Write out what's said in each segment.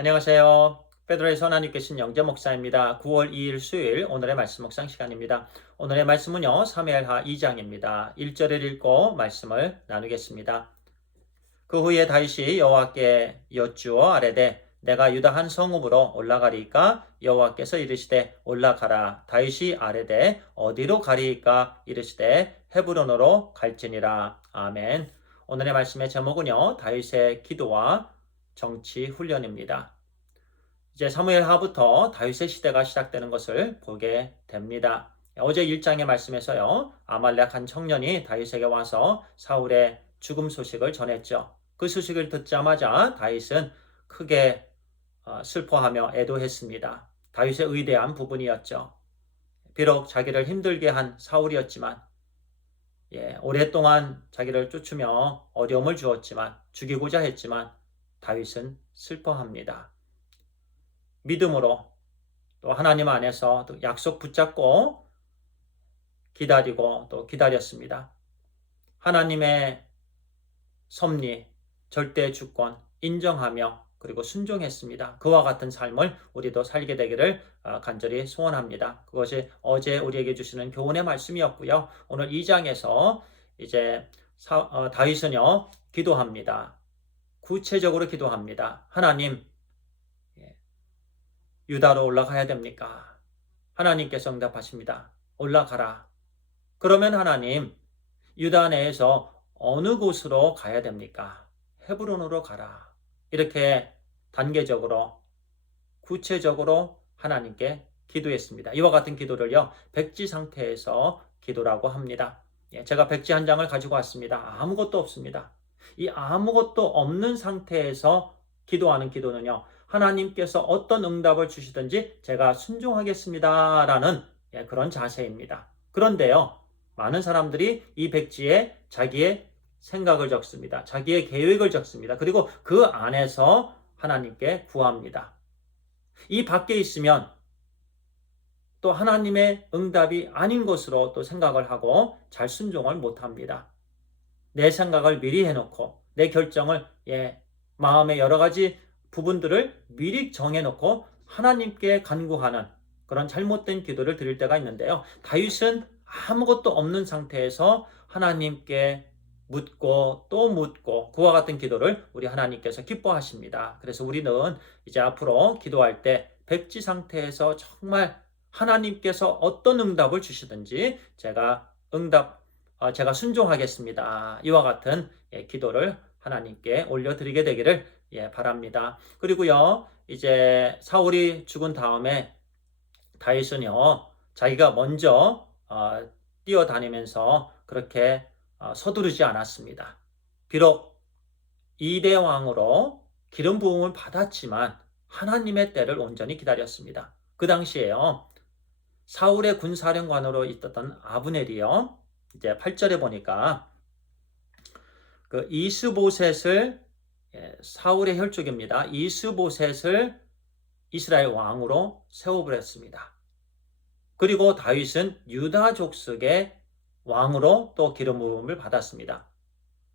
안녕하세요. 베드로에서 하나님 계신 영재 목사입니다. 9월 2일 수요일 오늘의 말씀 묵상 시간입니다. 오늘의 말씀은요. 사무엘하 2장입니다. 1절을 읽고 말씀을 나누겠습니다. 그 후에 다윗이 여호와께 여쭈어 아뢰되 내가 유다 한 성읍으로 올라가리이까 여호와께서 이르시되 올라가라. 다윗이 아뢰되 어디로 가리이까 이르시되 헤브론으로 갈지니라. 아멘. 오늘의 말씀의 제목은요. 다윗의 기도와 정치 훈련입니다. 이제 사무엘하부터 다윗의 시대가 시작되는 것을 보게 됩니다. 어제 1장의 말씀에서요. 아말렉 한 청년이 다윗에게 와서 사울의 죽음 소식을 전했죠. 그 소식을 듣자마자 다윗은 크게 슬퍼하며 애도했습니다. 다윗의 의대한 부분이었죠. 비록 자기를 힘들게 한 사울이었지만 오랫동안 자기를 쫓으며 어려움을 주었지만 죽이고자 했지만 다윗은 슬퍼합니다. 믿음으로 또 하나님 안에서 또 약속 붙잡고 기다리고 또 기다렸습니다. 하나님의 섭리, 절대 주권 인정하며 그리고 순종했습니다. 그와 같은 삶을 우리도 살게 되기를 간절히 소원합니다. 그것이 어제 우리에게 주시는 교훈의 말씀이었고요. 오늘 2장에서 이제 다윗은요 기도합니다. 구체적으로 기도합니다. 하나님, 유다로 올라가야 됩니까? 하나님께서 응답하십니다. 올라가라. 그러면 하나님, 유다 내에서 어느 곳으로 가야 됩니까? 헤브론으로 가라. 이렇게 단계적으로, 구체적으로 하나님께 기도했습니다. 이와 같은 기도를요, 백지 상태에서 기도라고 합니다. 제가 백지 한 장을 가지고 왔습니다. 아무것도 없습니다. 이 아무것도 없는 상태에서 기도하는 기도는요, 하나님께서 어떤 응답을 주시든지 제가 순종하겠습니다. 라는 그런 자세입니다. 그런데요, 많은 사람들이 이 백지에 자기의 생각을 적습니다. 자기의 계획을 적습니다. 그리고 그 안에서 하나님께 구합니다. 이 밖에 있으면 또 하나님의 응답이 아닌 것으로 또 생각을 하고 잘 순종을 못합니다. 내 생각을 미리 해놓고 내 결정을 마음의 여러 가지 부분들을 미리 정해놓고 하나님께 간구하는 그런 잘못된 기도를 드릴 때가 있는데요. 다윗은 아무것도 없는 상태에서 하나님께 묻고 또 묻고 그와 같은 기도를 우리 하나님께서 기뻐하십니다. 그래서 우리는 이제 앞으로 기도할 때 백지 상태에서 정말 하나님께서 어떤 응답을 주시든지 제가 순종하겠습니다. 이와 같은 기도를 하나님께 올려드리게 되기를 바랍니다. 그리고요, 이제 사울이 죽은 다음에 다윗은요, 자기가 먼저 뛰어다니면서 그렇게 서두르지 않았습니다. 비록 2대 왕으로 기름 부음을 받았지만 하나님의 때를 온전히 기다렸습니다. 그 당시에요, 사울의 군사령관으로 있었던 아브넬이요, 이제 8절에 보니까 그 이스보셋을 사울의 혈족입니다. 이스보셋을 이스라엘 왕으로 세워버렸습니다. 그리고 다윗은 유다 족속의 왕으로 또 기름 부음을 받았습니다.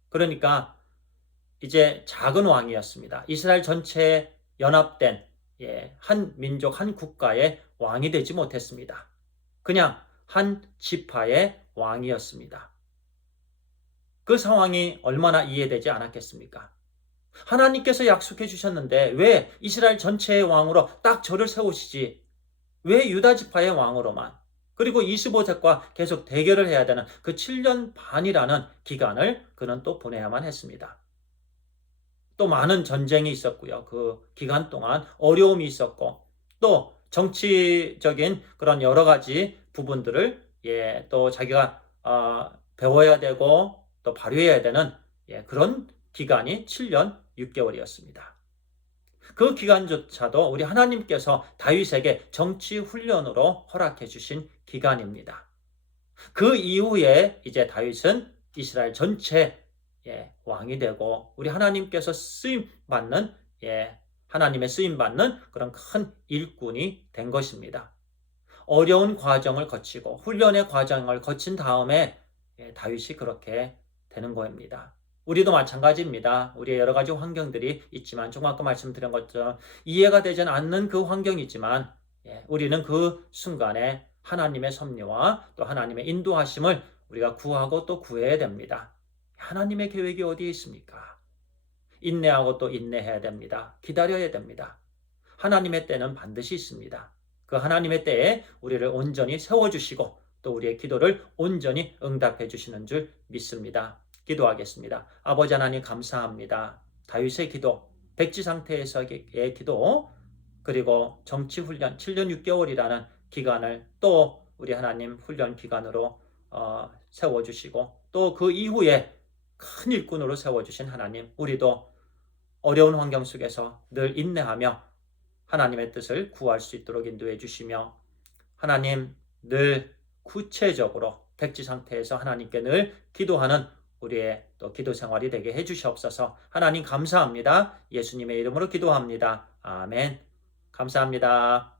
그러니까 이제 작은 왕이었습니다. 이스라엘 전체에 연합된 한 민족, 한 국가의 왕이 되지 못했습니다. 그냥 한 지파의 왕이었습니다. 그 상황이 얼마나 이해되지 않았겠습니까? 하나님께서 약속해 주셨는데 왜 이스라엘 전체의 왕으로 딱 저를 세우시지? 왜 유다 지파의 왕으로만? 그리고 이스보셋과 계속 대결을 해야 되는 그 7년 반이라는 기간을 그는 또 보내야만 했습니다. 또 많은 전쟁이 있었고요. 그 기간 동안 어려움이 있었고 또 정치적인 그런 여러 가지 부분들을 또 자기가 배워야 되고 또 발휘해야 되는 그런 기간이 7년 6개월이었습니다. 그 기간조차도 우리 하나님께서 다윗에게 정치 훈련으로 허락해 주신 기간입니다. 그 이후에 이제 다윗은 이스라엘 전체 왕이 되고 우리 하나님께서 쓰임 받는 하나님의 쓰임 받는 그런 큰 일꾼이 된 것입니다. 어려운 과정을 거치고 훈련의 과정을 거친 다음에 다윗이 그렇게 되는 겁니다. 우리도 마찬가지입니다. 우리의 여러 가지 환경들이 있지만 좀 아까 말씀드린 것처럼 이해가 되지 않는 그 환경이지만 우리는 그 순간에 하나님의 섭리와 또 하나님의 인도하심을 우리가 구하고 또 구해야 됩니다. 하나님의 계획이 어디에 있습니까? 인내하고 또 인내해야 됩니다. 기다려야 됩니다. 하나님의 때는 반드시 있습니다. 그 하나님의 때에 우리를 온전히 세워주시고 또 우리의 기도를 온전히 응답해 주시는 줄 믿습니다. 기도하겠습니다. 아버지 하나님 감사합니다. 다윗의 기도, 백지 상태에서의 기도, 그리고 정치훈련 7년 6개월이라는 기간을 또 우리 하나님 훈련 기간으로 세워주시고 또 그 이후에 큰 일꾼으로 세워주신 하나님, 우리도 어려운 환경 속에서 늘 인내하며 하나님의 뜻을 구할 수 있도록 인도해 주시며 하나님 늘 구체적으로 백지 상태에서 하나님께 늘 기도하는 우리의 또 기도 생활이 되게 해 주시옵소서. 하나님 감사합니다. 예수님의 이름으로 기도합니다. 아멘. 감사합니다.